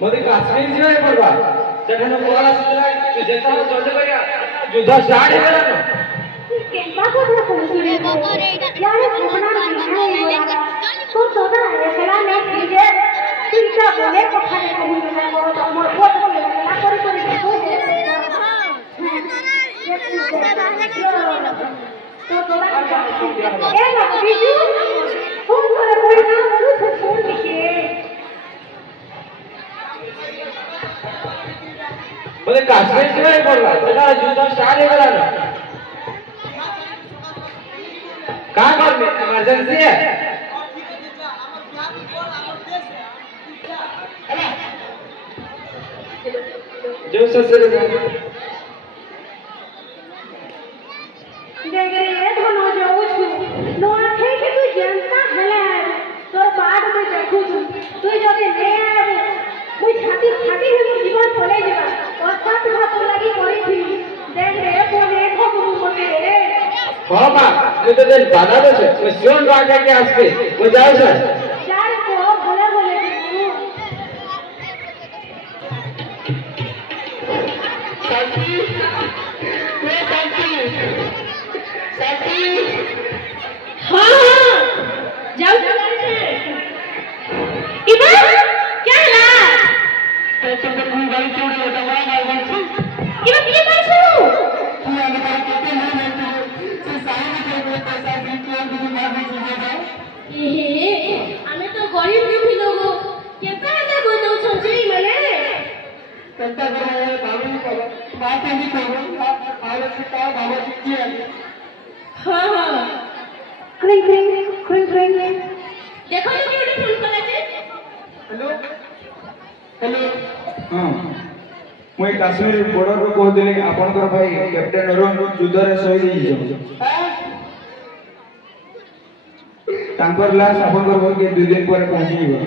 मोदी काश्मीर जिल्हा पडवा त्याने कोणाला तू जेता चढले बघा युद्ध स्टार्ट है ना केंद्र को सुने यार सुना नहीं तो सोना है खड़ा नहीं कीजिए चिंता बोले पखाने को भी मैं बोल तो मोर को तो ना करे तो थोड़ा ए ना बीजू फोन करे कोई ना मुझे फोन कीजिए बोले काश्मीर जिल्हा पडवा त्याला युद्ध स्टार्ट है ना का करते इमरजेंसी है जो ससुर देगरे धनो जाऊ छु नो आखे के तू जनता हला तोर बाद में देखू तू जदे ले आबे मुई छाती छाती में जीवन पले जेबा और साथ भात लगी करी थी देगरे बोले खबु मते हां बा तू तो दिन दादा दे मैं सोन राजा के आसपे वो जाओ सर यार को भले भले शांति ये शांति शांति हां जाओ इबा क्या ला तो कोई गाड़ी छोड़ दे बड़ा मार छू इबा ये मार छू तू आगे पर कहते नहीं से सारी के पैसा दी तू आगे मार दे ए हमें तो गरीब दुखी लोग केता एता को दउ छछी माने कंटा करे बाबू को बात नहीं करो आज से का बाबा जी की है हां हां क्रिंग क्रिंग क्रिंग क्रिंग देखो तो क्यों फोन कला छे हेलो हेलो हां মই কাশ্মীর বর্ডর को कहदिले आपनकर भाई कैप्टन अरुण युद्ध रे शहीद हो तांकर लाश आपनकर घर के 2 दिन पर पहुंची गयो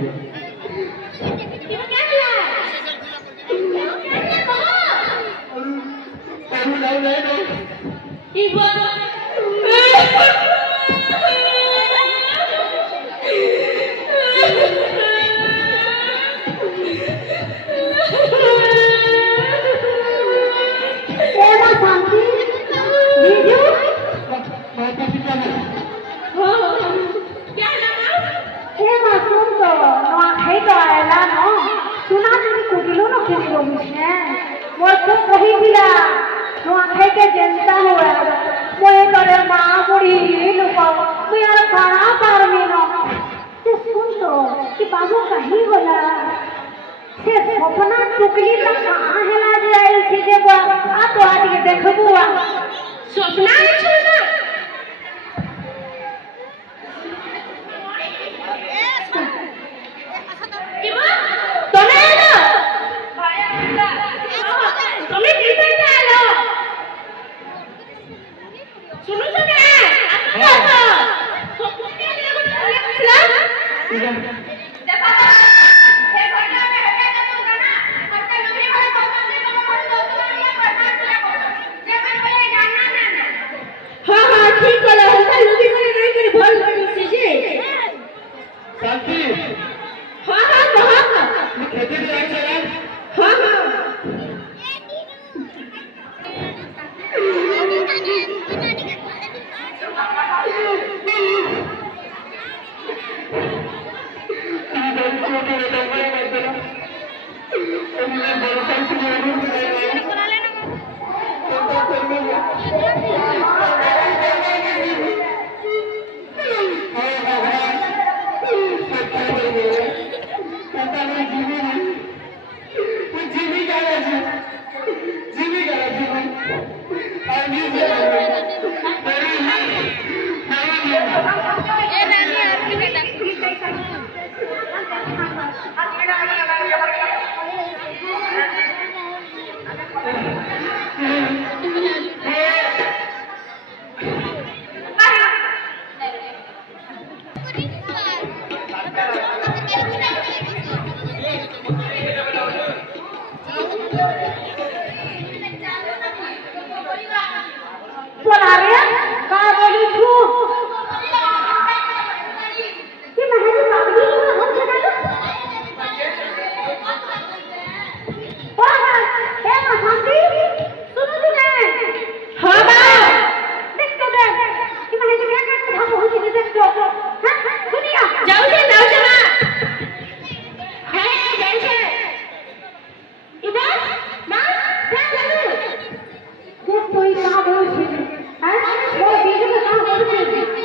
इबा क्या किया इबा जनता हुआ मोए करे मां बुढ़ी लुका मेरा खाना पार में न से सुन तो कि बाबू कहीं बोला से सपना टुकली त कहां हेला जाई छी जे आ तो आज के देखबुआ सपना छै ना इबा तने ना তুমি কি করতে আলো শুনো তো না আসো সবকে নিয়ে বলেছিলাম দেখা সে ঘটনা মে হতে তো না আজকে নবী ভাই কথা দিয়ে কোন কোন দোস্তানিয়া প্রধান করে যে मैं बोले जानना ना हां हां ठीक बोला होता नबी भाई नहीं कर भल कर से शांति हां हां कहां खेती में जाए चला हां हां बोला रे काय बोली तू की माझी बाबडी हम जगा हे महांती सुनो तुझे हां बा देख तो देख की माझी काय काय धाम होती ते देख तो हां सुनिया जाऊ दे ना है जायचे इधर ना क्या करू देख तो ये कहां बोल है वो बीच में कहां बोल रही है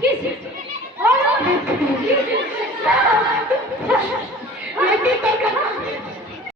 किस और